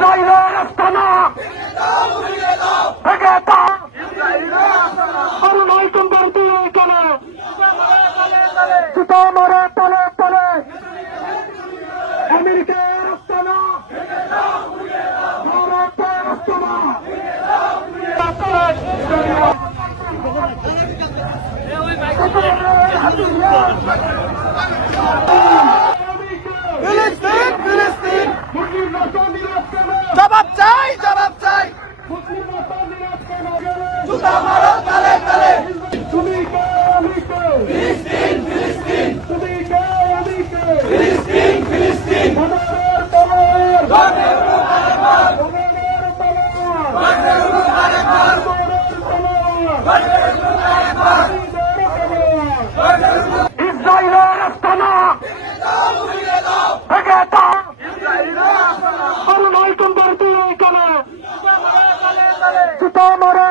ইসরায়েলের আস্তানা ভেঙে দাও। আরো নয় কুম্বার দিয়ে গেলে জুতা মারে তলে তলে। আমেরিকার আস্তানা ভারতের আস্তানা জবাব চাই, জবাব চাই। জুতা মারো তালে তালে। তুমি কে আমি কে? ফিলিস্তিন ফিলিস্তিন তুমি কে আমি কে? ফিলিস্তিন ফিলিস্তিন ঘরের তলোয়ার ঘরের উপর আরেকবার, ঘরের তলোয়ার ঘরের উপর আরেকবার, ঘরের তলোয়ার ঘরের উপর আরেকবার, ঘরের উপর ইসরায়েলের আস্তানা উড়িয়ে দাও, ভেঙে দাও। ইসরায়েলের আস্তানা আরো নয় কুম্বার দিয়ে গেলে জুতা মারো তালে তালে। জুতা মারে